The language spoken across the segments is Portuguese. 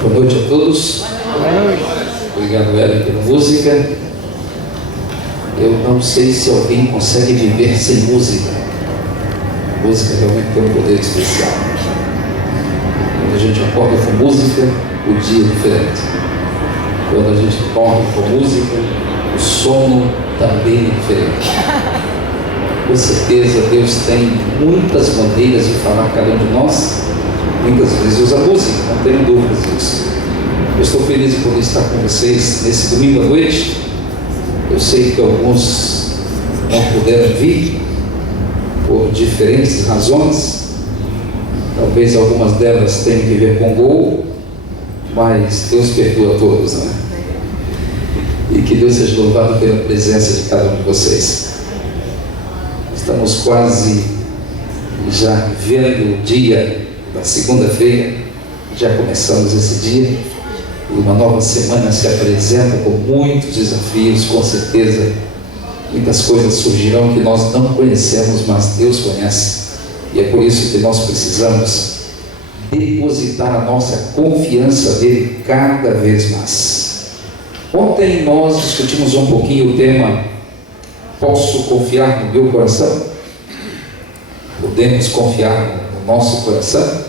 Boa noite a todos. Boa noite. Obrigado, Hélio, pela música. Eu não sei se alguém consegue viver sem música. A música realmente tem um poder especial. Quando a gente acorda com música, o dia é diferente. Quando a gente dorme com música, o sono também é diferente. Com certeza Deus tem muitas maneiras de falar a cada um de nós. Muitas vezes usa música, não tenho dúvidas disso. Eu estou feliz de poder estar com vocês nesse domingo à noite. Eu sei que alguns não puderam vir por diferentes razões. Talvez algumas delas tenham que ver com gol, mas Deus perdoa a todos, não é? E que Deus seja louvado pela presença de cada um de vocês. Estamos quase já vendo o dia da segunda-feira, já começamos esse dia, e uma nova semana se apresenta com muitos desafios, com certeza. Muitas coisas surgirão que nós não conhecemos, mas Deus conhece, e é por isso que nós precisamos depositar a nossa confiança nele cada vez mais. Ontem nós discutimos um pouquinho o tema: posso confiar no meu coração? Podemos confiar no nosso coração?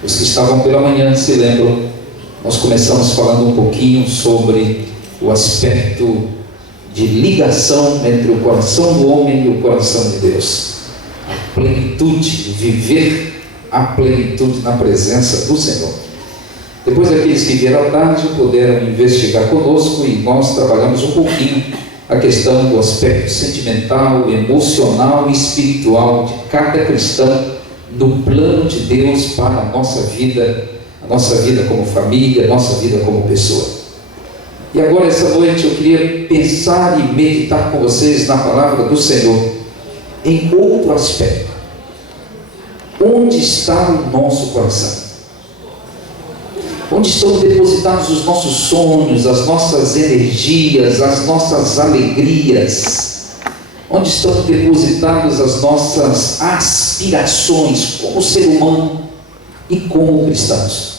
Os que estavam pela manhã se lembram, nós começamos falando um pouquinho sobre o aspecto de ligação entre o coração do homem e o coração de Deus. A plenitude, de viver a plenitude na presença do Senhor. Depois, aqueles que vieram à tarde puderam investigar conosco, e nós trabalhamos um pouquinho a questão do aspecto sentimental, emocional e espiritual de cada cristão no plano de Deus para a nossa vida como família, a nossa vida como pessoa. E agora, essa noite, eu queria pensar e meditar com vocês na palavra do Senhor em outro aspecto. Onde está o nosso coração? Onde estão depositados os nossos sonhos, as nossas energias, as nossas alegrias? Onde estão depositadas as nossas aspirações como ser humano e como cristãos?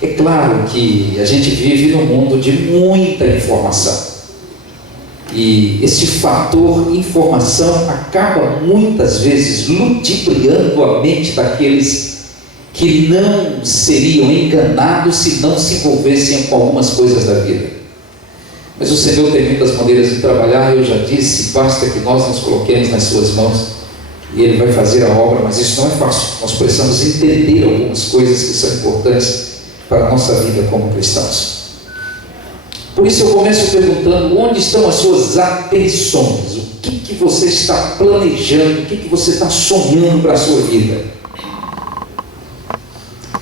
É claro que a gente vive num mundo de muita informação, e esse fator informação acaba muitas vezes ludibriando a mente daqueles que não seriam enganados se não se envolvessem com algumas coisas da vida. Mas o Senhor tem muitas maneiras de trabalhar. Eu já disse, basta que nós nos coloquemos nas suas mãos e Ele vai fazer a obra, mas isso não é fácil. Nós precisamos entender algumas coisas que são importantes para a nossa vida como cristãos. Por isso eu começo perguntando: onde estão as suas atenções? O que você está planejando? O que você está sonhando para a sua vida?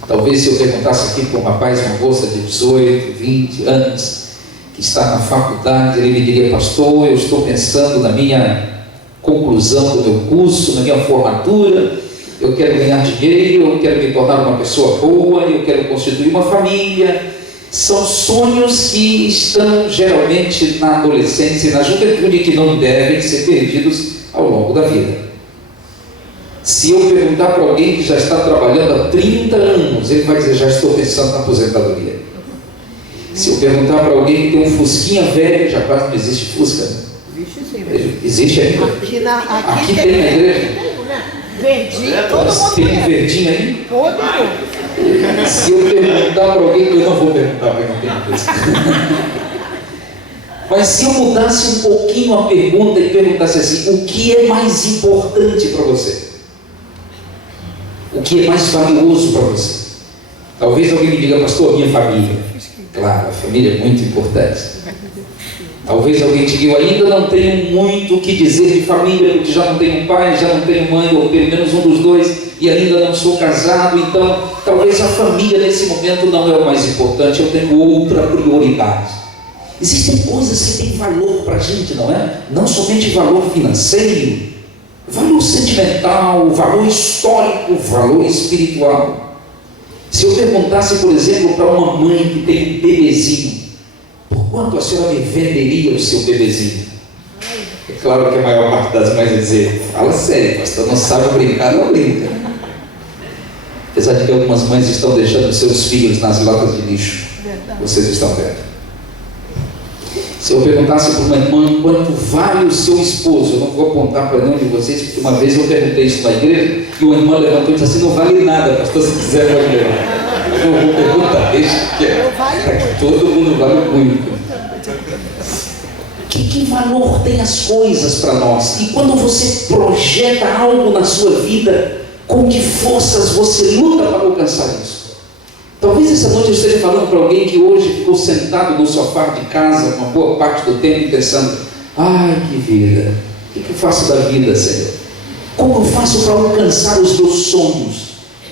Talvez se eu perguntasse aqui para um rapaz, uma moça de 18, 20 anos, que está na faculdade, ele me diria: pastor, eu estou pensando na minha conclusão do meu curso, na minha formatura, eu quero ganhar dinheiro, eu quero me tornar uma pessoa boa, eu quero constituir uma família. São sonhos que estão geralmente na adolescência e na juventude, que não devem ser perdidos ao longo da vida. Se eu perguntar para alguém que já está trabalhando há 30 anos, ele vai dizer: já estou pensando na aposentadoria. Se eu perguntar para alguém que tem um fusquinha velho, já quase não existe Fusca, né? Existe ainda? Aqui tem na igreja. Verdinho, todo mundo tem um verdinho aí? Todo mundo. Se eu perguntar para alguém, eu não vou perguntar para quem não tem Fusca. Mas se eu mudasse um pouquinho a pergunta e perguntasse assim: o que é mais importante para você? O que é mais valioso para você? Talvez alguém me diga: pastor, minha família. Claro, a família é muito importante. Talvez alguém te diga: eu ainda não tenho muito o que dizer de família, porque já não tenho pai, já não tenho mãe, ou pelo menos um dos dois, e ainda não sou casado. Então talvez a família nesse momento não é o mais importante, eu tenho outra prioridade. Existem coisas que têm valor para a gente, não é? Não somente valor financeiro, valor sentimental, valor histórico, valor espiritual. Se eu perguntasse, por exemplo, para uma mãe que tem um bebezinho: por quanto a senhora me venderia o seu bebezinho? É claro que a maior parte das mães vai dizer: fala sério, pastor, não sabe brincar, não brinca. Apesar de que algumas mães estão deixando seus filhos nas latas de lixo. Verdade. Vocês estão vendo. Se eu perguntasse para uma irmã quanto vale o seu esposo, eu não vou apontar para nenhum de vocês, porque uma vez eu perguntei isso na igreja e uma irmã levantou e disse assim: não vale nada, pastor, se quiser vai levar. Eu não vou perguntar, deixa que é. Todo mundo vale muito. Que valor tem as coisas para nós? E quando você projeta algo na sua vida, com que forças você luta para alcançar isso? Talvez essa noite eu esteja falando para alguém que hoje ficou sentado no sofá de casa uma boa parte do tempo pensando: ai, que vida, o que eu faço da vida, Senhor? Como eu faço para alcançar os meus sonhos?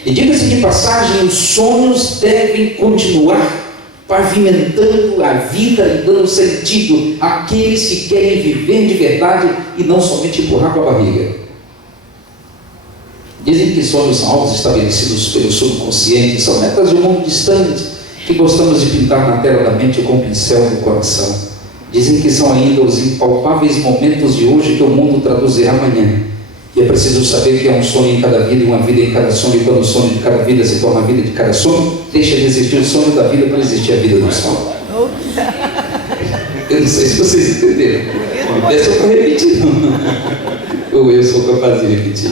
E diga-se de passagem, os sonhos devem continuar pavimentando a vida e dando sentido àqueles que querem viver de verdade e não somente empurrar com a barriga. Dizem que sonhos são alvos estabelecidos pelo subconsciente, são metas de um mundo distante que gostamos de pintar na tela da mente com o pincel do coração. Dizem que são ainda os impalpáveis momentos de hoje que o mundo traduzirá amanhã. E é preciso saber que há um sonho em cada vida e uma vida em cada sonho, e quando o sonho de cada vida se torna a vida de cada sonho, deixa de existir o sonho da vida para existir a vida do sonho. Eu não sei se vocês entenderam. Essa eu estou repetindo. Ou eu sou capaz de repetir.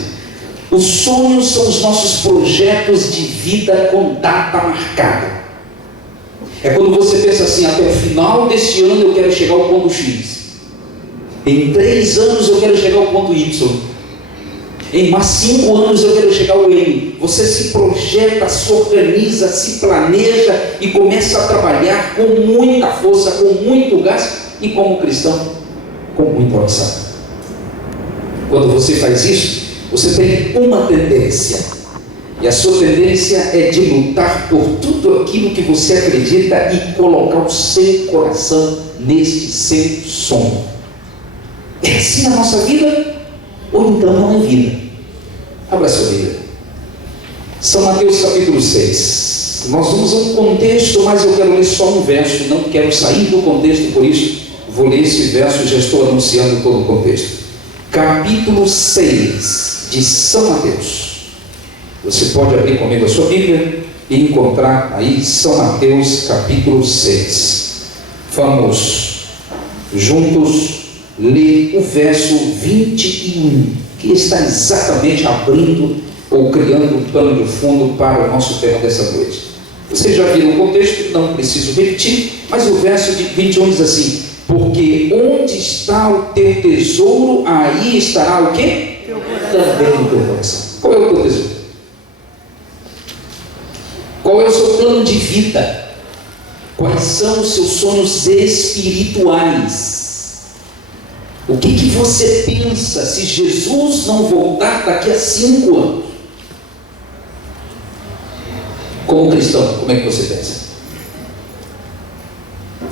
Os sonhos são os nossos projetos de vida com data marcada. É quando você pensa assim: até o final deste ano eu quero chegar ao ponto X. Em 3 anos eu quero chegar ao ponto Y. Em mais 5 anos eu quero chegar ao N. Você se projeta, se organiza, se planeja e começa a trabalhar com muita força, com muito gás e, como cristão, com muita oração. Quando você faz isso, você tem uma tendência, e a sua tendência é de lutar por tudo aquilo que você acredita e colocar o seu coração neste seu sonho. É assim a nossa vida? Ou então não é vida? Abra sua Bíblia. São Mateus capítulo 6. Nós vamos a um contexto, mas eu quero ler só um verso, não quero sair do contexto, por isso vou ler esse verso e já estou anunciando todo o contexto. Capítulo 6 de São Mateus. Você pode abrir comigo a sua Bíblia e encontrar aí São Mateus capítulo 6. Vamos juntos ler o verso 21, que está exatamente abrindo ou criando um pano de fundo para o nosso tema dessa noite. Vocês já viram o contexto, não preciso repetir, mas o verso de 21 diz assim: porque onde está o teu tesouro, aí estará o quê? Também o teu coração. Qual é o teu tesouro? Qual é o seu plano de vida? Quais são os seus sonhos espirituais? O que você pensa se Jesus não voltar daqui a 5 anos? Como cristão, como é que você pensa?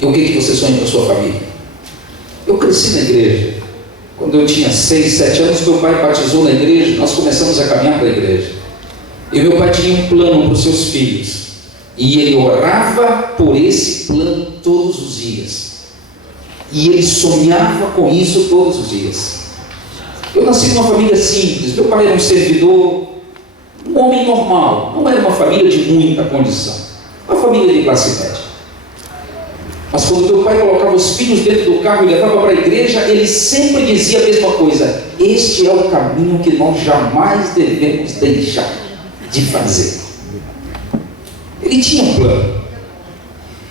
E o que você sonha com a sua família? Eu cresci na igreja. Quando eu tinha 6, 7 anos, meu pai batizou na igreja, nós começamos a caminhar para a igreja. E meu pai tinha um plano para os seus filhos. E ele orava por esse plano todos os dias. E ele sonhava com isso todos os dias. Eu nasci numa família simples. Meu pai era um servidor, um homem normal. Não era uma família de muita condição. Uma família de classe média. Mas quando meu pai colocava os filhos dentro do carro e levava para a igreja, ele sempre dizia a mesma coisa: este é o caminho que nós jamais devemos deixar de fazer. Ele tinha um plano.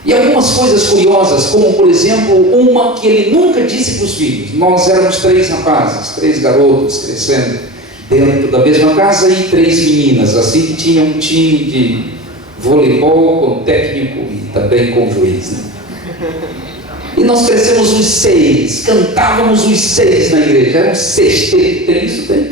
E algumas coisas curiosas, como por exemplo, uma que ele nunca disse para os filhos. Nós éramos 3 rapazes, 3 garotos crescendo dentro da mesma casa e 3 meninas, assim que tinha um time de voleibol com técnico e também com juiz, né? E nós crescemos os 6, cantávamos os 6 na igreja, era um sexteto, tem isso? Tem?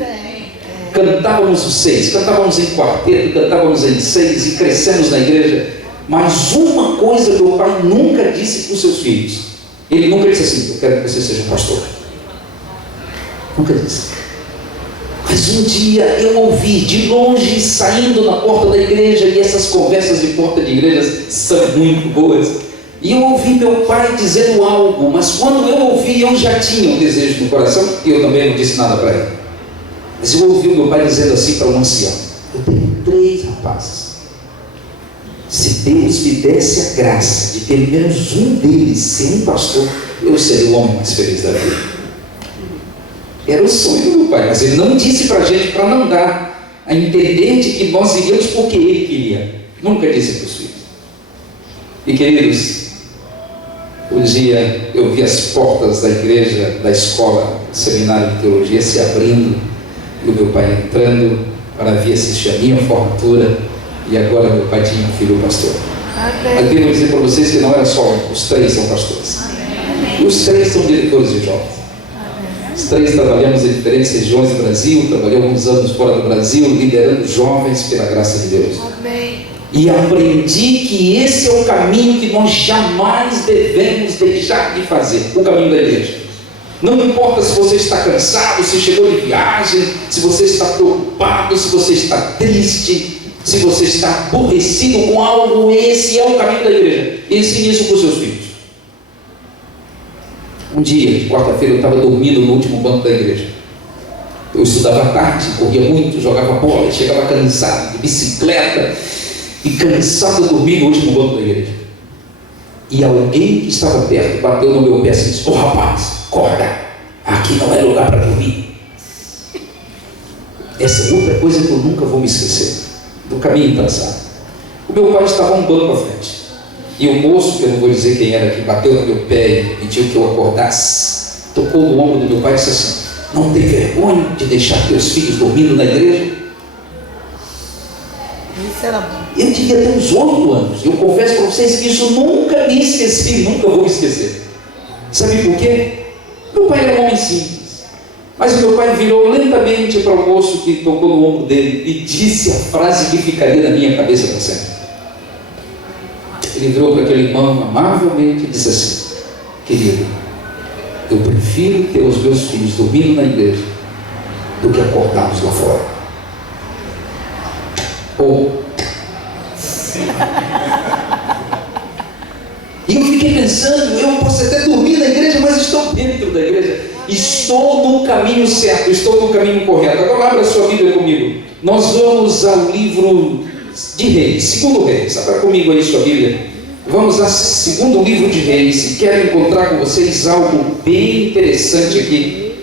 Cantávamos os 6, cantávamos em quarteto, cantávamos em 6 e crescemos na igreja. Mas uma coisa meu pai nunca disse para os seus filhos. Ele nunca disse assim: eu quero que você seja pastor. Nunca disse. Mas um dia eu ouvi de longe, saindo na porta da igreja, e essas conversas de porta de igreja são muito boas, e eu ouvi meu pai dizendo algo, mas quando eu ouvi, eu já tinha um desejo no coração, e eu também não disse nada para ele. Mas eu ouvi o meu pai dizendo assim para um ancião: eu tenho 3 rapazes. Se Deus me desse a graça de pelo menos um deles ser um pastor, eu seria o homem mais feliz da vida. Era o sonho do meu pai, mas ele não disse para a gente para não dar a entender de que nós iríamos porque ele queria. Nunca disse para os filhos. E queridos, um dia eu vi as portas da igreja, da escola, do seminário de teologia se abrindo, e o meu pai entrando para vir assistir a minha formatura, e agora meu pai tinha um filho pastor. Mas devo dizer para vocês que não era só um, os 3 são pastores. E os 3 são diretores de jovens. Os 3 trabalhamos em diferentes regiões do Brasil, trabalhamos alguns anos fora do Brasil, liderando jovens pela graça de Deus. Amém. E aprendi que esse é o caminho que nós jamais devemos deixar de fazer, o caminho da igreja. Não importa se você está cansado, se chegou de viagem, se você está preocupado, se você está triste, se você está aborrecido com algo, esse é o caminho da igreja. Ensine isso para os seus filhos. Um dia, de quarta-feira, eu estava dormindo no último banco da igreja. Eu estudava à tarde, corria muito, jogava bola, chegava cansado, de bicicleta, e cansado de dormir no último banco da igreja. E alguém que estava perto bateu no meu pé e disse: "Ô rapaz, acorda, aqui não é lugar para dormir." Essa é outra coisa que eu nunca vou me esquecer, do caminho traçado. O meu pai estava um banco à frente, e o moço, que eu não vou dizer quem era, que bateu no meu pé e pediu que eu acordasse, tocou no ombro do meu pai e disse assim: "Não tem vergonha de deixar teus filhos dormindo na igreja?" Isso era bom. Eu devia ter uns 8 anos. Eu confesso para vocês que isso nunca me esqueci, nunca vou me esquecer. Sabe por quê? Meu pai era um homem simples, mas o meu pai virou lentamente para o moço que tocou no ombro dele e disse a frase que ficaria na minha cabeça para sempre. Ele virou para aquele irmão amavelmente e disse assim: "Querido, eu prefiro ter os meus filhos dormindo na igreja do que acordá-los lá fora." E eu fiquei pensando, eu posso até dormir na igreja, mas estou dentro da igreja. Estou no caminho certo, estou no caminho correto. Agora abra a sua Bíblia comigo. Nós vamos ao livro de Reis, segundo Reis. Abra comigo aí sua Bíblia. Vamos ao segundo livro de Reis. E quero encontrar com vocês algo bem interessante aqui,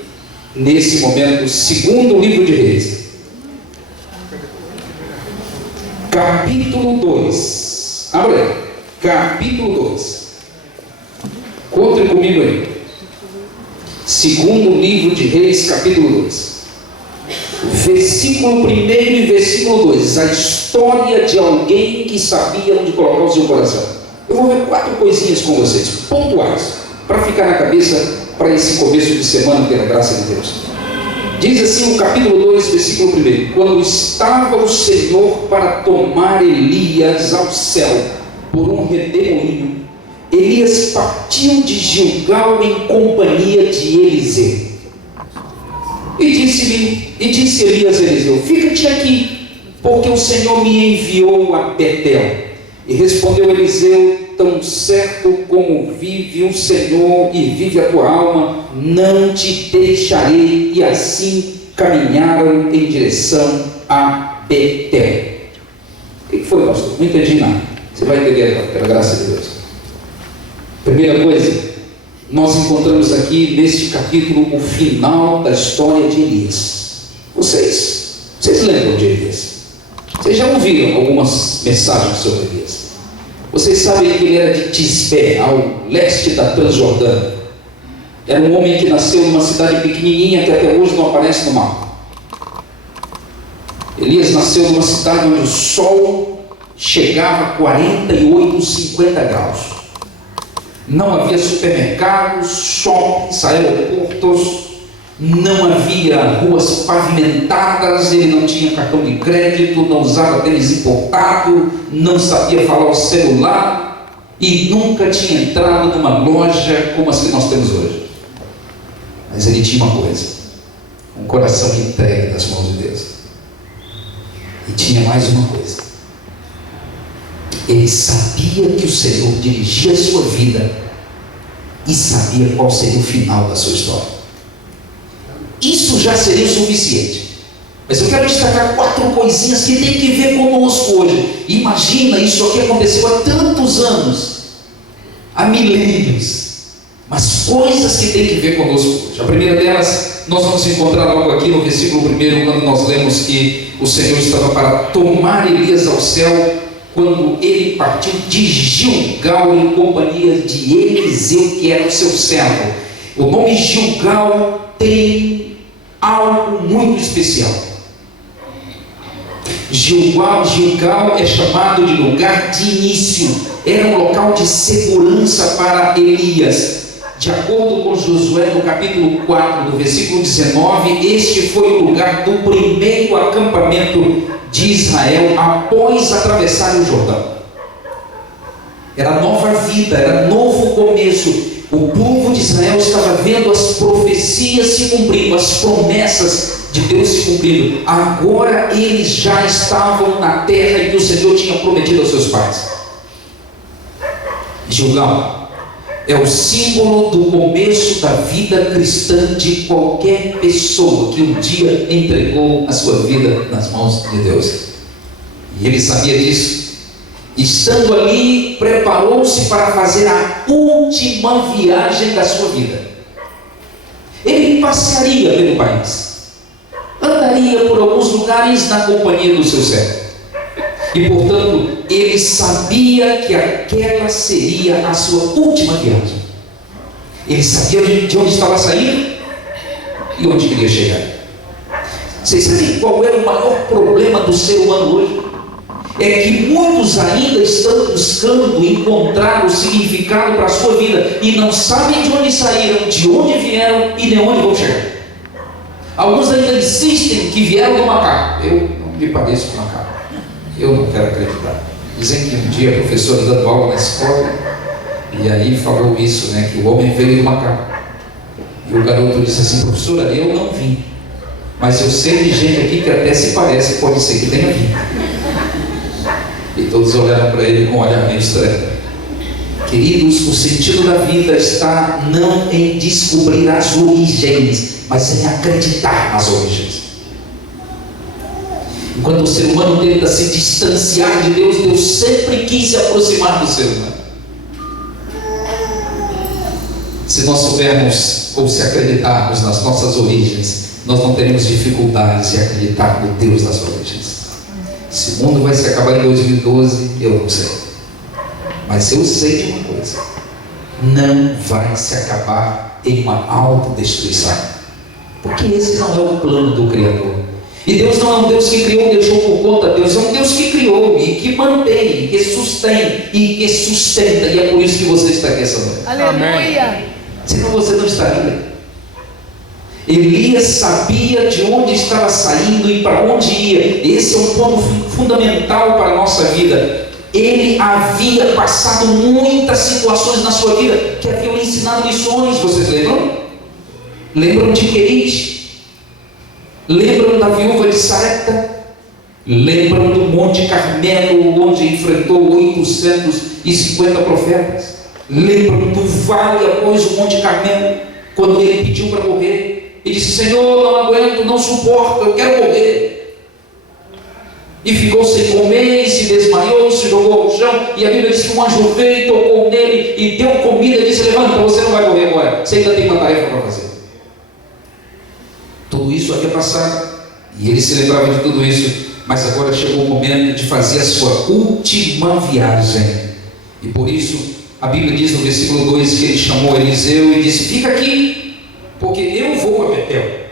nesse momento. Segundo livro de Reis, capítulo 2. Abra aí. Capítulo 2. Encontre comigo aí. Segundo livro de Reis, capítulo 2. Versículo 1 e versículo 2. A história de alguém que sabia onde colocar o seu coração. Eu vou ver 4 coisinhas com vocês, pontuais, para ficar na cabeça para esse começo de semana, pela graça de Deus. Diz assim o capítulo 2, versículo 1: Quando estava o Senhor para tomar Elias ao céu por um redemoinho, Elias partiu de Gilgal em companhia de Eliseu. E disse Elias a Eliseu: "Fica-te aqui, porque o Senhor me enviou a Betel." E respondeu Eliseu: "Tão certo como vive o Senhor e vive a tua alma, não te deixarei." E assim caminharam em direção a Betel. O que foi, pastor? Não entendi nada. Você vai entender agora, pela graça de Deus. Primeira coisa, nós encontramos aqui neste capítulo o final da história de Elias. Vocês lembram de Elias? Vocês já ouviram algumas mensagens sobre Elias? Vocês sabem que ele era de Tisbé, ao leste da Transjordânia. Era um homem que nasceu numa cidade pequenininha que até hoje não aparece no mapa. Elias nasceu numa cidade onde o sol chegava a 48, 50 graus. Não havia supermercados, shoppings, aeroportos, não havia ruas pavimentadas, ele não tinha cartão de crédito, não usava tênis importado, não sabia falar o celular e nunca tinha entrado numa loja como as que nós temos hoje. Mas ele tinha uma coisa: um coração entregue nas mãos de Deus. E tinha mais uma coisa: ele sabia que o Senhor dirigia a sua vida e sabia qual seria o final da sua história. Isso já seria o suficiente. Mas eu quero destacar 4 coisinhas que tem que ver conosco hoje. Imagina, isso aqui aconteceu há tantos anos, há milênios, mas coisas que tem que ver conosco hoje. A primeira delas, nós vamos encontrar logo aqui no versículo 1, quando nós lemos que o Senhor estava para tomar Elias ao céu, quando ele partiu de Gilgal em companhia de Eliseu, que era o seu servo. O nome Gilgal tem algo muito especial. Gilgal é chamado de lugar de início, era um local de segurança para Elias. De acordo com Josué, no capítulo 4, no versículo 19, este foi o lugar do primeiro acampamento de Israel após atravessar o Jordão. Era nova vida, era novo começo. O povo de Israel estava vendo as profecias se cumprindo, as promessas de Deus se cumprindo. Agora eles já estavam na terra em que o Senhor tinha prometido aos seus pais. Gilgal é o símbolo do começo da vida cristã de qualquer pessoa que um dia entregou a sua vida nas mãos de Deus. E ele sabia disso. Estando ali, preparou-se para fazer a última viagem da sua vida. Ele passearia pelo país, andaria por alguns lugares na companhia do seu servo. E portanto, ele sabia que aquela seria a sua última viagem. Ele sabia de onde estava saindo e onde queria chegar. Vocês sabem qual é o maior problema do ser humano hoje? É que muitos ainda estão buscando encontrar o significado para a sua vida e não sabem de onde saíram, de onde vieram e de onde vão chegar. Alguns ainda insistem que vieram do macaco. Eu não me pareço com macaco. Eu não quero acreditar. Dizem que um dia a professora dando aula na escola, e aí falou isso, né, que o homem veio do macaco. E o garoto disse assim: professora, eu não vim, mas eu sei de gente aqui que até se parece, pode ser que tenha vindo. E todos olharam para ele com um olhar meio estranho. Queridos, o sentido da vida está não em descobrir as origens, mas em acreditar nas origens. Enquanto o ser humano tenta se distanciar de Deus, Deus sempre quis se aproximar do ser humano. Se nós soubermos ou se acreditarmos nas nossas origens, nós não teremos dificuldades em acreditar no Deus das origens. Se o mundo vai se acabar em 2012, eu não sei. Mas eu sei de uma coisa: não vai se acabar em uma autodestruição. Porque esse não é o plano do Criador. E Deus não é um Deus que criou e deixou por conta. Deus é um Deus que criou e que mantém, que sustém e que sustenta. E é por isso que você está aqui essa noite. Aleluia! Senão você não estaria. Elias sabia de onde estava saindo e para onde ia. Esse é um ponto fundamental para a nossa vida. Ele havia passado muitas situações na sua vida que haviam ensinado lições. Vocês lembram? Lembram de Querite? Lembram da viúva de Sarepta? Lembram do Monte Carmelo, onde enfrentou 850 profetas? Lembram do vale após o Monte Carmelo, quando ele pediu para morrer e disse: Senhor, não aguento, não suporto, eu quero morrer. E ficou sem comer, e se desmaiou, se jogou ao chão, e a Bíblia diz que um anjo veio, tocou nele e deu comida e disse: levanta, você não vai morrer agora, você ainda tem uma tarefa para fazer. Tudo isso havia passado, e ele se lembrava de tudo isso, mas agora chegou o momento de fazer a sua última viagem. E por isso a Bíblia diz no versículo 2 que ele chamou Eliseu e disse: fica aqui, porque eu vou a Betel.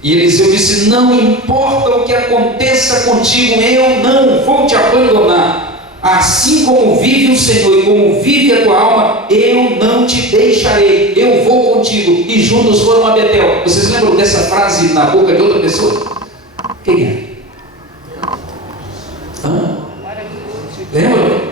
E Eliseu disse: não importa o que aconteça contigo, eu não vou te abandonar. Assim como vive o Senhor e como vive a tua alma, eu não te deixarei, eu vou contigo. E juntos foram a Betel. Vocês lembram dessa frase na boca de outra pessoa? Quem é? Lembra?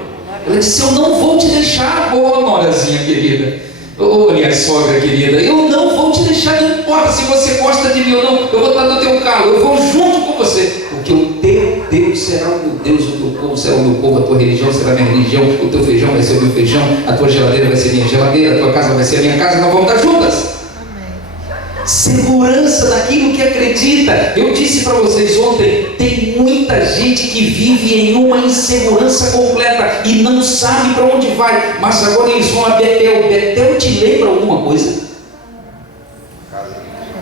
Ela disse: eu não vou te deixar, boa norazinha querida, ô minha sogra querida, eu não vou te deixar, não importa se você gosta de mim ou não, eu vou estar no teu carro, eu vou junto com você, porque o teu Deus será o meu Deus, o teu povo será o meu povo, a tua religião será a minha religião, o teu feijão vai ser o meu feijão, a tua geladeira vai ser a minha geladeira, a tua casa vai ser a minha casa, nós vamos estar juntas. Amém. segurança daquilo que acredita. Eu disse para vocês ontem, tem muita gente que vive em uma insegurança completa e não sabe para onde vai, mas agora eles vão a Betel. Betel te lembra alguma coisa?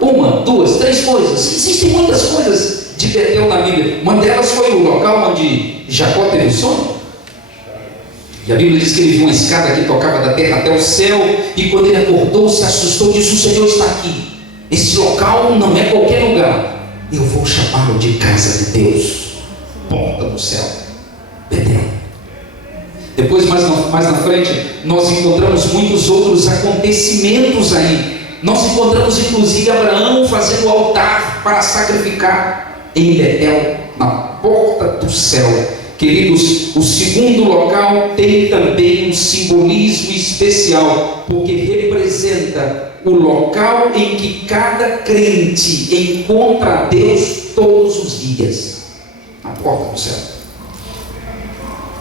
Uma, duas, três coisas. Existem muitas coisas de Betel na Bíblia. Uma delas foi o local onde Jacó teve o sonho. E a Bíblia diz que ele viu uma escada que tocava da terra até o céu, e quando ele acordou, se assustou e disse: o Senhor está aqui. Esse local não é qualquer lugar. Eu vou chamá-lo de casa de Deus, porta do céu, Betel. Depois, mais na frente, nós encontramos muitos outros acontecimentos aí. Nós encontramos inclusive Abraão fazendo o altar para sacrificar em Betel, na porta do céu. Queridos, o segundo local tem também um simbolismo especial, porque representa o local em que cada crente encontra a Deus todos os dias, na porta do céu.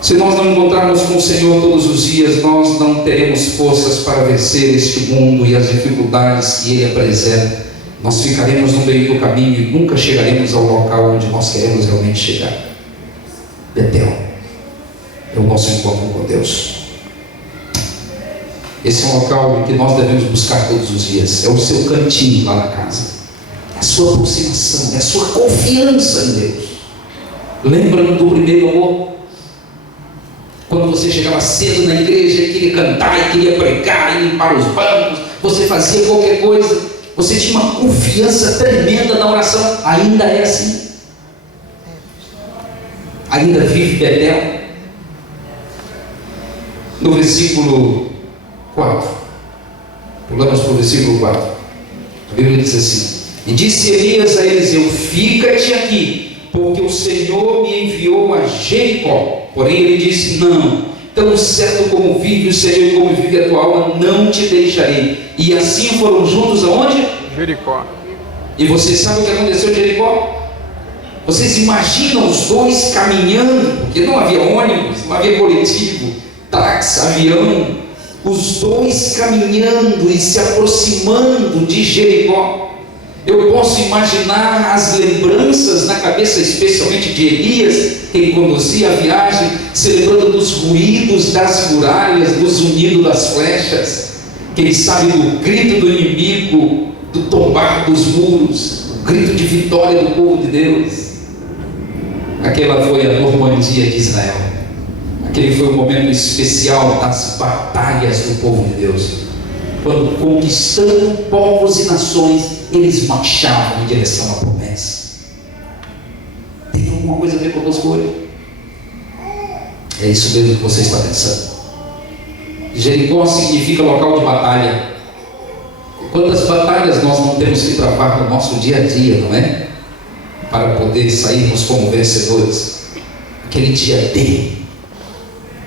Se nós não encontrarmos com o Senhor todos os dias, nós não teremos forças para vencer este mundo e as dificuldades que Ele apresenta. Nós ficaremos no meio do caminho e nunca chegaremos ao local onde nós queremos realmente chegar. Betel é o nosso encontro com Deus. Esse é um local em que nós devemos buscar todos os dias. É o seu cantinho lá na casa, é a sua aproximação, é a sua confiança em Deus. Lembra do primeiro amor? Quando você chegava cedo na igreja e queria cantar, e queria pregar, e limpar os bancos, você fazia qualquer coisa, você tinha uma confiança tremenda na oração. Ainda é assim? Ainda vive Betel? No versículo 4, pulamos para o versículo 4, a Bíblia diz assim: e disse Elias a Eliseu: fica-te aqui, porque o Senhor me enviou a Jericó. Porém ele disse: não, tão certo como vive o Senhor e como vive a tua alma, não te deixarei. E assim foram juntos aonde? Jericó. E vocês sabem o que aconteceu em Jericó? Vocês imaginam os dois caminhando, porque não havia ônibus, não havia coletivo, táxi, avião, os dois caminhando e se aproximando de Jericó. Eu posso imaginar as lembranças na cabeça, especialmente de Elias, quem conduzia a viagem, se lembrando dos ruídos das muralhas, do zunido das flechas, quem sabe do grito do inimigo, do tombar dos muros, o grito de vitória do povo de Deus. Aquela foi a Normandia de Israel. Aquele foi o momento especial das batalhas do povo de Deus, quando, conquistando povos e nações, eles marchavam em direção à promessa. Tem alguma coisa a ver conosco hoje? É isso mesmo que você está pensando. Jericó significa local de batalha. Quantas batalhas nós não temos que travar no nosso dia a dia, não é? Para poder sairmos como vencedores. Aquele dia D,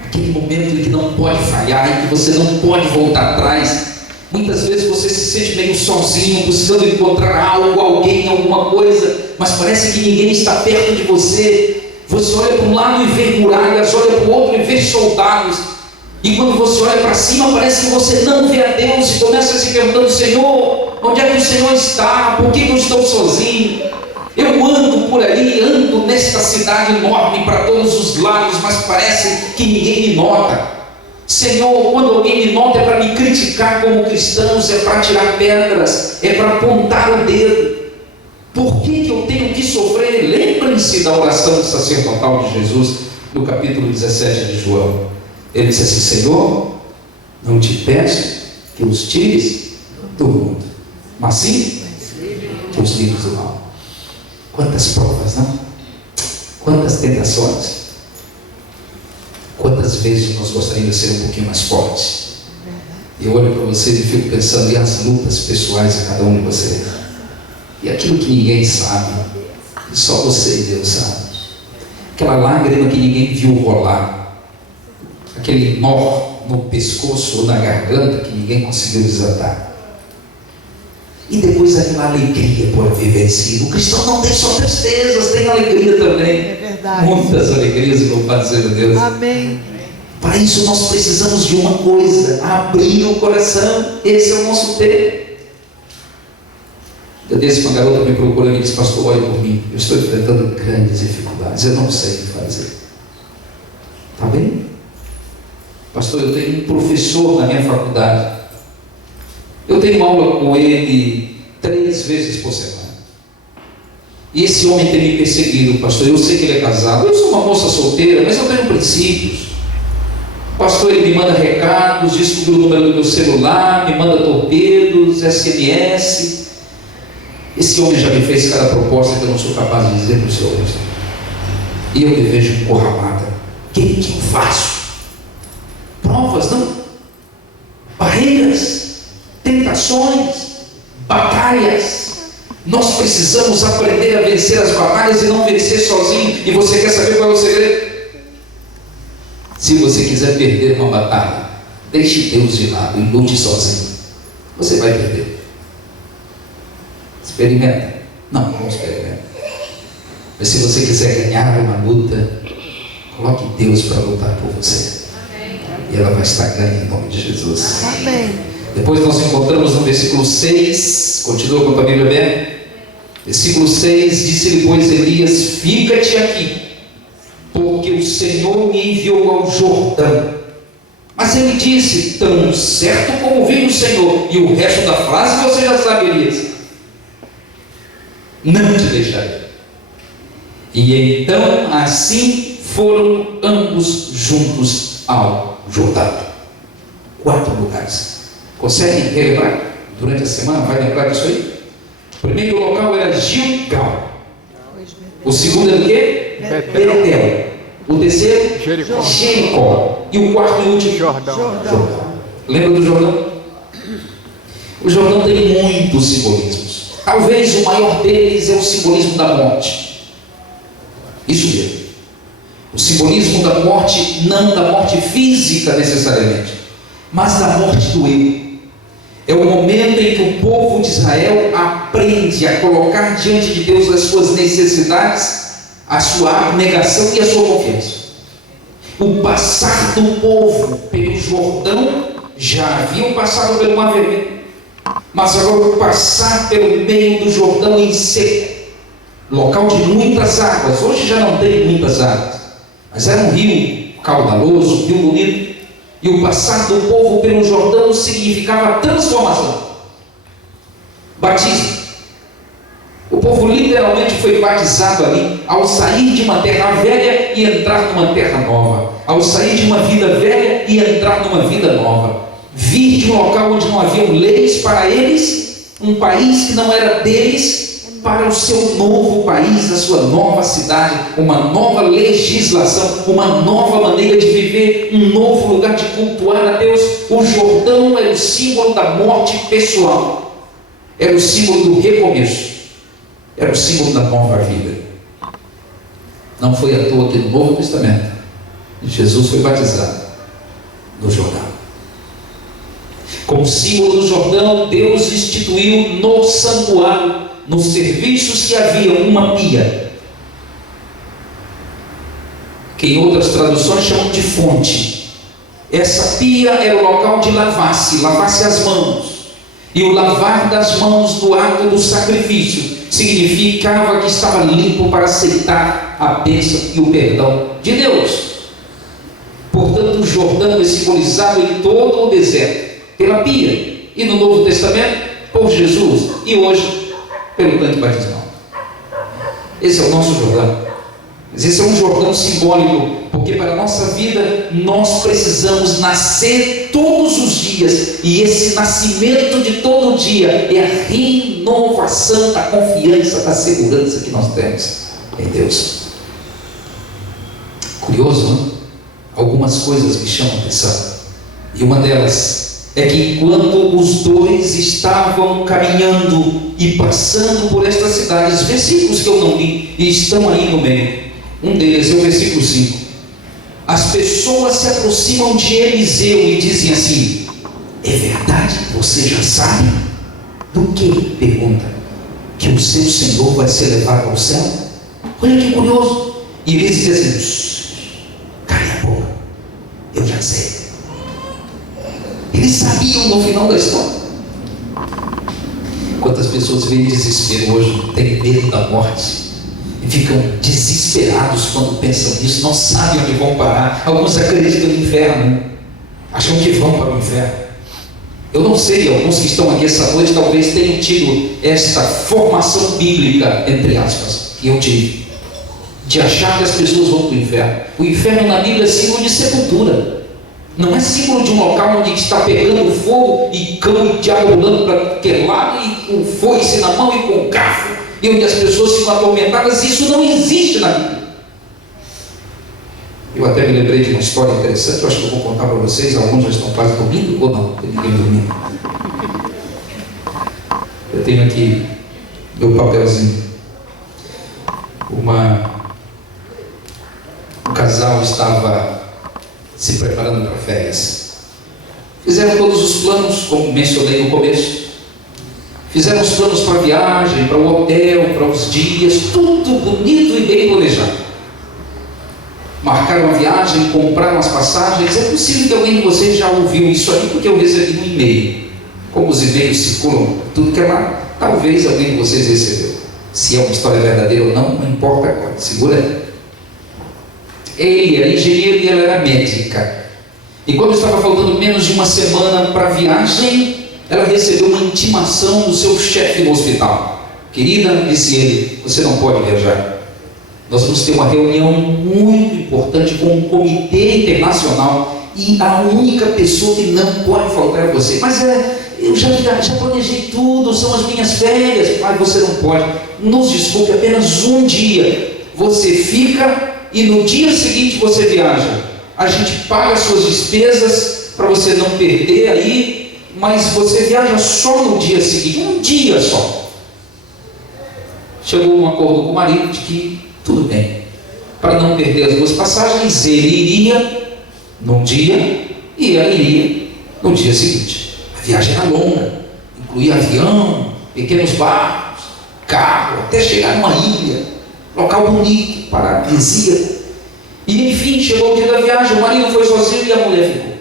aquele momento em que não pode falhar, em que você não pode voltar atrás. Muitas vezes você se sente meio sozinho, buscando encontrar algo, alguém, alguma coisa, mas parece que ninguém está perto de você. Você olha para um lado e vê muralhas, olha para o outro e vê soldados, e quando você olha para cima, parece que você não vê a Deus, e começa a se perguntando: Senhor, onde é que o Senhor está? Por que eu estou sozinho? Eu ando por aí, ando nesta cidade enorme para todos os lados, mas parece que ninguém me nota. Senhor, quando alguém me nota é para me criticar como cristãos, é para tirar pedras, é para apontar o dedo. Por que eu tenho que sofrer? Lembrem-se da oração sacerdotal de Jesus, no capítulo 17 de João. Ele disse assim: Senhor, não te peço que os tires do mundo, mas sim que os livres do mal. Quantas provas, não? Quantas tentações. Quantas vezes nós gostaríamos de ser um pouquinho mais fortes. Eu olho para vocês e fico pensando: e as lutas pessoais de cada um de vocês? E aquilo que ninguém sabe, que só você e Deus sabe. Aquela lágrima que ninguém viu rolar, aquele nó no pescoço ou na garganta que ninguém conseguiu desatar. E depois aquela alegria por haver vencido. O cristão não tem só tristezas, tem alegria também. É verdade. Muitas alegrias, louvado seja Deus. Amém. Para isso nós precisamos de uma coisa: abrir o coração. Esse é o nosso tempo. Eu disse, uma garota me procurou e disse: pastor, olhe por mim, eu estou enfrentando grandes dificuldades, eu não sei o que fazer. Está bem? Pastor, eu tenho um professor na minha faculdade, eu tenho aula com ele 3 vezes por semana, e esse homem tem me perseguido, pastor. Eu sei que ele é casado, eu sou uma moça solteira, mas eu tenho princípios. Pastor, ele me manda recados, descobriu o número do meu celular, me manda torpedos, SMS. Esse homem já me fez cada proposta que eu não sou capaz de dizer para o senhor. E eu me vejo encurralada. O que eu faço? Provas, não? Barreiras, tentações, batalhas. Nós precisamos aprender a vencer as batalhas e não vencer sozinho. E você quer saber qual é o segredo? Se você quiser perder uma batalha, deixe Deus de lado e lute sozinho. Você vai perder. Experimenta. Não experimenta. Mas se você quiser ganhar uma luta, coloque Deus para lutar por você. Amém. E ela vai estar ganha em nome de Jesus. Amém. Depois nós encontramos no versículo 6, continua com a Bíblia aberta. Versículo 6, disse-lhe, pois, Elias: fica-te aqui, porque o Senhor me enviou ao Jordão. Mas ele disse: tão certo como vive o Senhor. E o resto da frase você já sabe, Elias: não te deixarei. E então assim foram ambos juntos ao Jordão. 4 lugares. Conseguem relembrar? Durante a semana vai lembrar disso aí? O primeiro local era Gilgal. O segundo era o quê? Betel. O terceiro? Jericó. E o quarto e último? Jordão. Lembra do Jordão? O Jordão tem muitos simbolismos. Talvez o maior deles é o simbolismo da morte. Isso mesmo. O simbolismo da morte, não da morte física necessariamente, mas da morte do eu. É o momento em que o povo de Israel aprende a colocar diante de Deus as suas necessidades, a sua abnegação e a sua confiança. O passar do povo pelo Jordão, já haviam passado pelo Mar Vermelho, mas agora o passar pelo meio do Jordão em seco, local de muitas águas. Hoje já não tem muitas águas, mas era um rio caudaloso, um rio bonito. E o passar do povo pelo Jordão significava transformação, batismo. O povo literalmente foi batizado ali, ao sair de uma terra velha e entrar numa terra nova, ao sair de uma vida velha e entrar numa vida nova, vir de um local onde não haviam leis para eles, um país que não era deles, para o seu novo país, a sua nova cidade, uma nova legislação, uma nova maneira de viver, um novo lugar de cultuar a Deus. O Jordão era o símbolo da morte pessoal, era o símbolo do recomeço, era o símbolo da nova vida. Não foi à toa que no Novo Testamento Jesus foi batizado no Jordão. Como símbolo do Jordão, Deus instituiu no santuário, nos serviços que havia, uma pia, que em outras traduções chamam de fonte. Essa pia era o local de lavar-se as mãos. E o lavar das mãos no ato do sacrifício significava que estava limpo para aceitar a bênção e o perdão de Deus. Portanto, o Jordão é simbolizado em todo o deserto pela pia, e no Novo Testamento por Jesus, e hoje pelo tanque batismal. Esse é o nosso Jordão. Mas esse é um Jordão simbólico, porque para a nossa vida nós precisamos nascer todos os dias, e esse nascimento de todo dia é a renovação da confiança, da segurança que nós temos em Deus. Curioso, não? Algumas coisas me chamam a atenção, e uma delas é que enquanto os dois estavam caminhando e passando por estas cidades, versículos que eu não li e estão aí no meio, um deles é o versículo 5. As pessoas se aproximam de Eliseu e dizem assim: é verdade, você já sabe? Do que? Pergunta. Que o seu Senhor vai ser levado ao céu? Olha que curioso. E eles dizem assim: cale a boca, eu já sei. Eles sabiam no final da história. Quando Quantas pessoas veem desespero hoje, têm medo da morte e ficam desesperados quando pensam nisso, não sabem onde vão parar. Alguns acreditam no inferno, acham que vão para o inferno. Eu não sei, alguns que estão aqui essa noite talvez tenham tido esta formação bíblica, entre aspas, que eu tive, de achar que as pessoas vão para o inferno. O inferno na Bíblia é símbolo de sepultura, não é símbolo de um local onde está pegando fogo e cão e diabo pulando para aquele lado e com foice na mão e com garfo, e onde as pessoas ficam atormentadas. Isso não existe na Bíblia. Eu até me lembrei de uma história interessante, eu acho que eu vou contar para vocês. Alguns já estão quase dormindo, ou não? Tem ninguém dormindo? Eu tenho aqui meu papelzinho. Um casal estava se preparando para férias. Fizeram todos os planos, como mencionei no começo. Fizeram os planos para a viagem, para o hotel, para os dias, tudo bonito e bem planejado. Marcaram a viagem, compraram as passagens. É possível que alguém de vocês já ouviu isso aí, porque eu recebi um e-mail. Como os e-mails circulam tudo que é lá, talvez alguém de vocês recebeu. Se é uma história verdadeira ou não, não importa agora. Segura aí. Ele era engenheiro e ela era médica. E quando estava faltando menos de uma semana para a viagem, ela recebeu uma intimação do seu chefe no hospital. Querida, disse ele, você não pode viajar. Nós vamos ter uma reunião muito importante com um comitê internacional e a única pessoa que não pode faltar é você. Mas eu já planejei tudo, são as minhas férias. Mas você não pode. Nos desculpe, apenas um dia. Você fica e no dia seguinte você viaja. A gente paga as suas despesas para você não perder aí, mas você viaja só no dia seguinte, um dia só. Chegou um acordo com o marido de que tudo bem, para não perder as duas passagens, ele iria num dia e ela iria no dia seguinte. A viagem era longa, incluía avião, pequenos barcos, carro, até chegar numa ilha, local bonito, paradisíaco. E enfim, chegou o dia da viagem, o marido foi sozinho e a mulher ficou.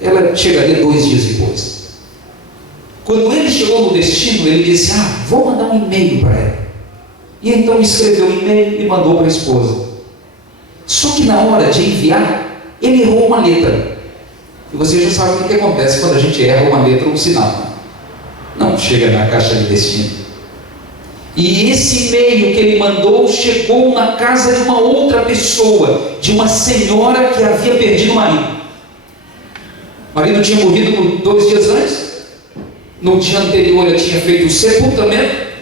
Ela chegaria 2 dias depois. Quando ele chegou no destino, ele disse: vou mandar um e-mail para ela. E então escreveu um e-mail e mandou para a esposa. Só que na hora de enviar, ele errou uma letra. E você já sabe o que acontece quando a gente erra uma letra ou um sinal. Não chega na caixa de destino. E esse e-mail que ele mandou chegou na casa de uma outra pessoa, de uma senhora que havia perdido o marido. O marido tinha morrido 2 dias antes. No dia anterior ela tinha feito o sepultamento.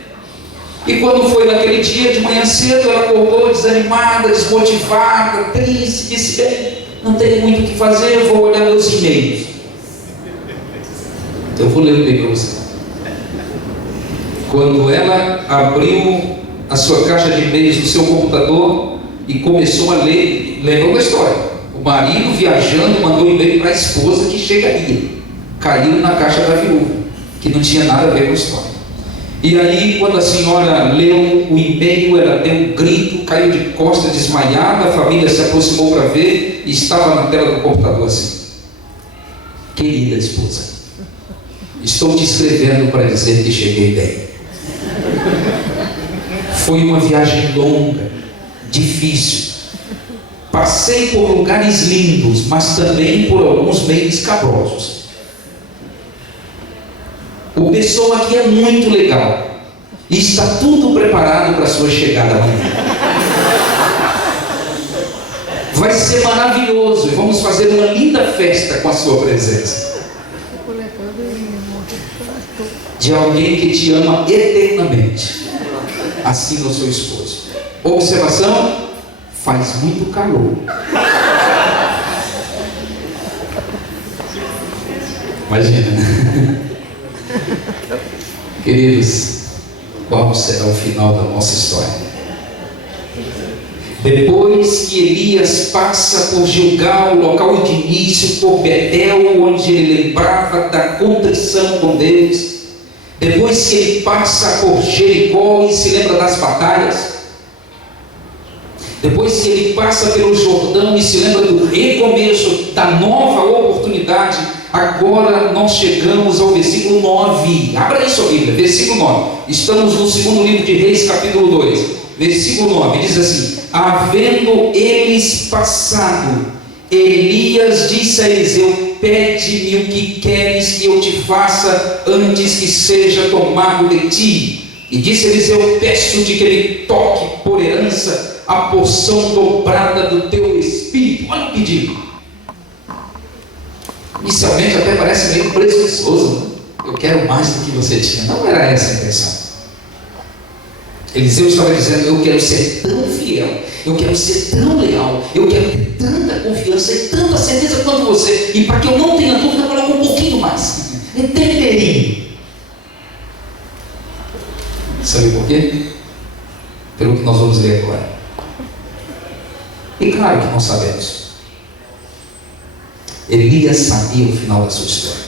E quando foi naquele dia, de manhã cedo, ela acordou desanimada, desmotivada, triste, disse: bem, não tenho muito o que fazer, eu vou olhar meus e-mails. Então eu vou ler o e-mail para você. Quando ela abriu a sua caixa de e-mails no seu computador e começou a ler, lembrou da história. O marido viajando mandou um e-mail para a esposa que chegaria. Caiu na caixa da viúva, que não tinha nada a ver com a história. E aí, quando a senhora leu o e-mail, ela deu um grito, caiu de costas desmaiada, a família se aproximou para ver e estava na tela do computador assim: querida esposa, estou te escrevendo para dizer que cheguei bem. Foi uma viagem longa, difícil. Passei por lugares lindos, mas também por alguns meio escabrosos. O pessoal aqui é muito legal e está tudo preparado para a sua chegada amanhã. Vai ser maravilhoso e vamos fazer uma linda festa com a sua presença. De alguém que te ama eternamente. Assim é o seu esposo. Observação: faz muito calor. Imagina. Queridos, qual será o final da nossa história? Depois que Elias passa por Gilgal, o local de início, por Betel, onde ele lembrava da contrição com Deus, depois que ele passa por Jericó e se lembra das batalhas, depois que ele passa pelo Jordão e se lembra do recomeço, da nova oportunidade, Agora nós chegamos ao versículo 9. Abra aí sua Bíblia, versículo 9. Estamos no segundo livro de Reis, capítulo 2. Versículo 9, diz assim: havendo eles passado, Elias disse a Eliseu: pede-me o que queres que eu te faça antes que seja tomado de ti. E disse Eliseu: peço-te que me toque por herança a porção dobrada do teu espírito. Olha o pedido. Inicialmente até parece meio presunçoso, né? Eu quero mais do que você tinha. Não era essa a intenção. Eliseu estava dizendo: eu quero ser tão fiel, eu quero ser tão leal, eu quero ter tanta confiança e tanta certeza quanto você. E para que eu não tenha dúvida, coloca um pouquinho mais. É temperinho. Sabe por quê? Pelo que nós vamos ler agora. E claro que nós sabemos. Elias sabia o final da sua história.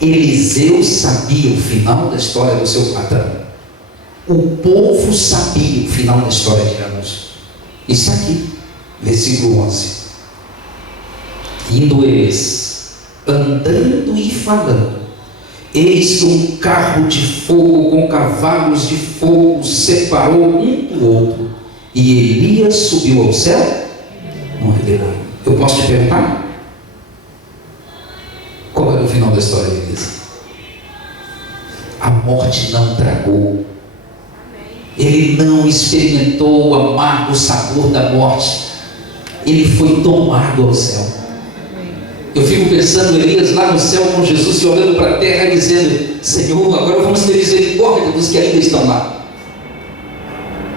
Eliseu sabia o final da história do seu patrão. O povo sabia o final da história de ambos. Isso aqui, versículo 11. Indo eles, andando e falando, eis que um carro de fogo com cavalos de fogo separou um do outro, e Elias subiu ao céu. Não revelou. Eu posso te perguntar? Qual era o final da história de Elias? A morte não tragou. Ele não experimentou o amargo sabor da morte. Ele foi tomado ao céu. Eu fico pensando Elias lá no céu com Jesus se olhando para a terra e dizendo: Senhor, agora vamos ter misericórdia dos que ainda estão lá.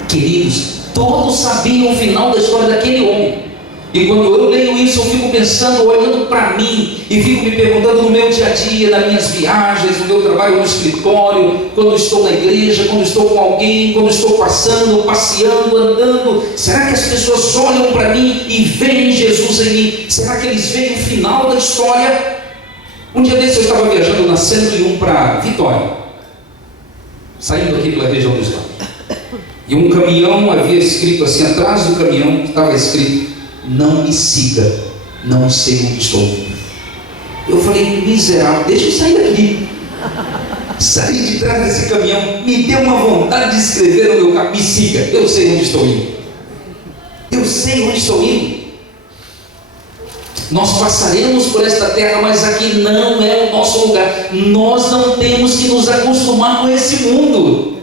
Queridos, todos sabiam o final da história daquele homem. E quando eu leio isso, eu fico pensando, olhando para mim, e fico me perguntando no meu dia a dia, nas minhas viagens, no meu trabalho no escritório, quando estou na igreja, quando estou com alguém, quando estou passando, passeando, andando, será que as pessoas olham para mim e veem Jesus em mim? Será que eles veem o final da história? Um dia desse eu estava viajando na 101 para Vitória, saindo aqui pela região dos Lagos, e um caminhão havia escrito assim, atrás do caminhão estava escrito: não me siga, não sei onde estou. Eu falei: miserável, deixa eu sair daqui. Saí de trás desse caminhão, me deu uma vontade de escrever no meu carro: me siga, eu sei onde estou indo. Eu sei onde estou indo. Nós passaremos por esta terra, mas aqui não é o nosso lugar. Nós não temos que nos acostumar com esse mundo.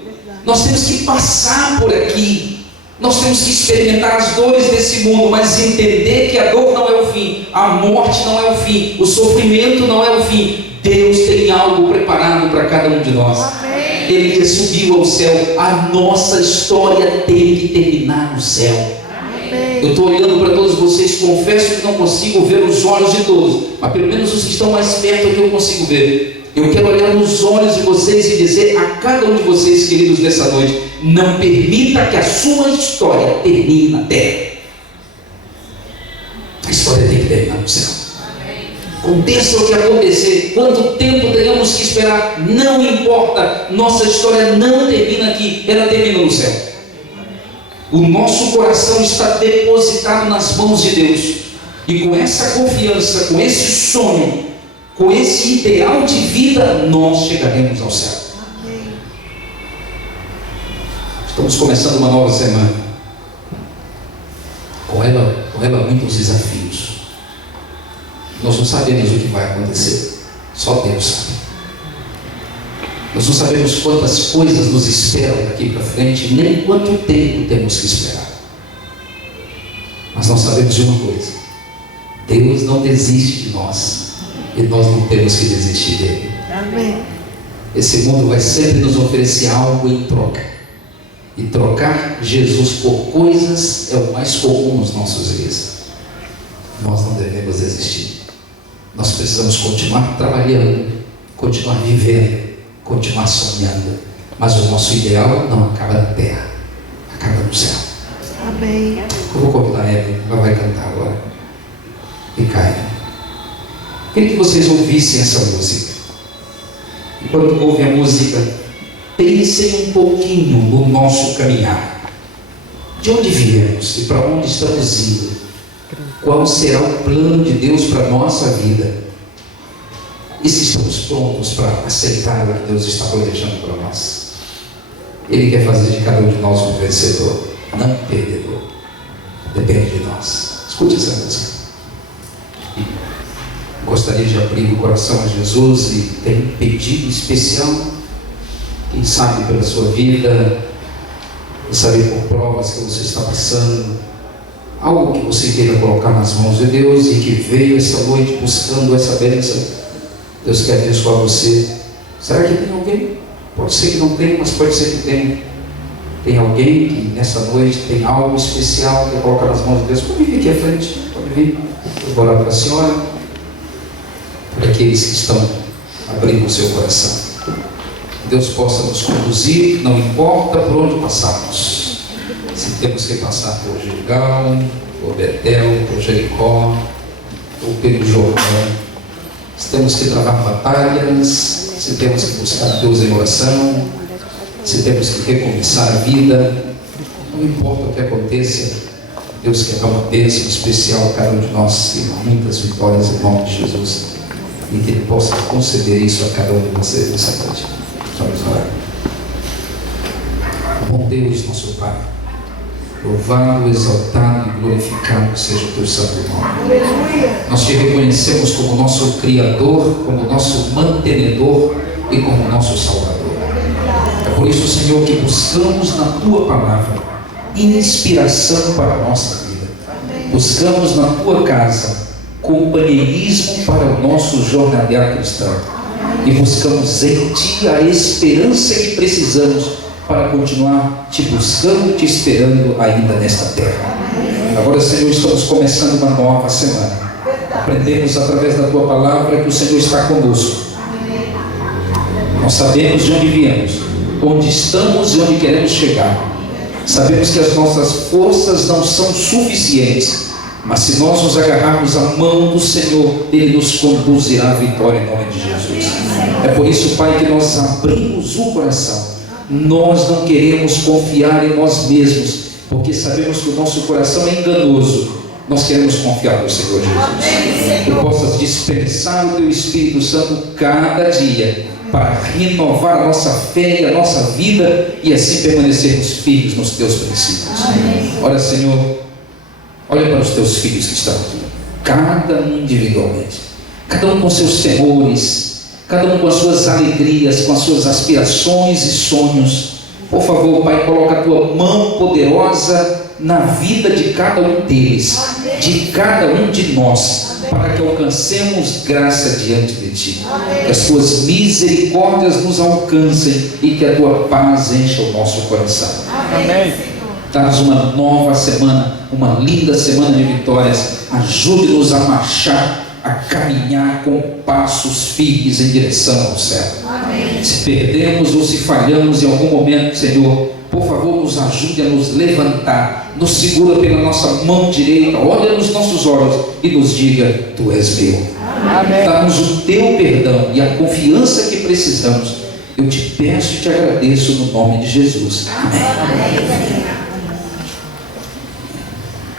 Nós temos que passar por aqui. Nós temos que experimentar as dores desse mundo, mas entender que a dor não é o fim, a morte não é o fim, o sofrimento não é o fim. Deus tem algo preparado para cada um de nós. Amém. Ele subiu ao céu. A nossa história tem que terminar no céu. Amém. Eu estou olhando para todos vocês, confesso que não consigo ver os olhos de todos, mas pelo menos os que estão mais perto é que eu consigo ver. Eu quero olhar nos olhos de vocês e dizer a cada um de vocês, queridos, nessa noite: não permita que a sua história termine na terra. A história tem que terminar no céu. Aconteça o que acontecer, quanto tempo tenhamos que esperar, não importa. Nossa história não termina aqui, ela termina no céu. O nosso coração está depositado nas mãos de Deus, e com essa confiança, com esse sonho, com esse ideal de vida, nós chegaremos ao céu. Amém. Estamos começando uma nova semana. Com ela muitos desafios. Nós não sabemos o que vai acontecer. Só Deus sabe. Nós não sabemos quantas coisas nos esperam daqui para frente, nem quanto tempo temos que esperar. Mas nós sabemos de uma coisa: Deus não desiste de nós. E nós não temos que desistir dele. Amém. Esse mundo vai sempre nos oferecer algo em troca. E trocar Jesus por coisas é o mais comum nos nossos dias. Nós não devemos desistir. Nós precisamos continuar trabalhando, continuar vivendo, continuar sonhando. Mas o nosso ideal não acaba na terra, acaba no céu. Amém. Eu vou convidar a Evelyn, ela vai cantar agora. E Caio, queria que vocês ouvissem essa música. Enquanto ouvem a música, pensem um pouquinho no nosso caminhar. De onde viemos e para onde estamos indo? Qual será o plano de Deus para a nossa vida? e se estamos prontos para aceitar o que Deus está planejando para nós. Ele quer fazer de cada um de nós um vencedor, não um perdedor. Depende de nós. Escute essa música. Gostaria de abrir o coração a Jesus e ter um pedido especial. Quem sabe pela sua vida, saber por provas que você está passando, algo que você queira colocar nas mãos de Deus e que veio essa noite buscando essa bênção. Deus quer abençoar você. Será que tem alguém? Pode ser que não tenha, mas pode ser que tenha. Tem alguém que nessa noite tem algo especial que colocar nas mãos de Deus? Pode vir aqui à frente, pode vir. Eu vou orar para a senhora, para aqueles que estão abrindo o seu coração. Deus possa nos conduzir, não importa por onde passarmos. Se temos que passar por Gilgal, por Betel, por Jericó, ou pelo Jordão, se temos que travar batalhas, se temos que buscar Deus em oração, se temos que recomeçar a vida, não importa o que aconteça, Deus quer dar uma bênção especial a cada um de nós e muitas vitórias em nome de Jesus, e que Ele possa conceder isso a cada um de vocês nessa noite. Vamos orar. Bom Deus, nosso Pai, louvado, exaltado e glorificado seja o Teu santo nome. Nós Te reconhecemos como nosso Criador, como nosso mantenedor e como nosso Salvador. É por isso, Senhor, que buscamos na Tua palavra inspiração para a nossa vida. Buscamos na Tua casa companheirismo para o nosso jornadear cristão. E buscamos em Ti a esperança que precisamos para continuar Te buscando, Te esperando ainda nesta terra. Agora, Senhor, estamos começando uma nova semana. Aprendemos através da Tua palavra que o Senhor está conosco. Nós sabemos de onde viemos, onde estamos e onde queremos chegar. Sabemos que as nossas forças não são suficientes, mas se nós nos agarrarmos à mão do Senhor, Ele nos conduzirá à vitória em nome de Jesus. É por isso, Pai, que nós abrimos o coração. Nós não queremos confiar em nós mesmos, porque sabemos que o nosso coração é enganoso. Nós queremos confiar no Senhor Jesus. Que possas dispensar o Teu Espírito Santo cada dia, para renovar a nossa fé e a nossa vida, e assim permanecermos firmes nos Teus princípios. Olha, Senhor, olha para os Teus filhos que estão aqui, cada um individualmente, cada um com seus temores, cada um com as suas alegrias, com as suas aspirações e sonhos. Por favor, Pai, coloca a Tua mão poderosa na vida de cada um deles, de cada um de nós, para que alcancemos graça diante de Ti. Que as Tuas misericórdias nos alcancem e que a Tua paz encha o nosso coração. Amém. Dá-nos uma nova semana, uma linda semana de vitórias. Ajude-nos a marchar, a caminhar com passos firmes em direção ao céu. Amém. Se perdemos ou se falhamos em algum momento, Senhor, por favor, nos ajude a nos levantar, nos segura pela nossa mão direita, olha nos nossos olhos e nos diga: Tu és meu. Dá-nos o Teu perdão e a confiança que precisamos. Eu Te peço e Te agradeço no nome de Jesus. Amém.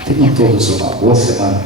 Tenham todos uma boa semana.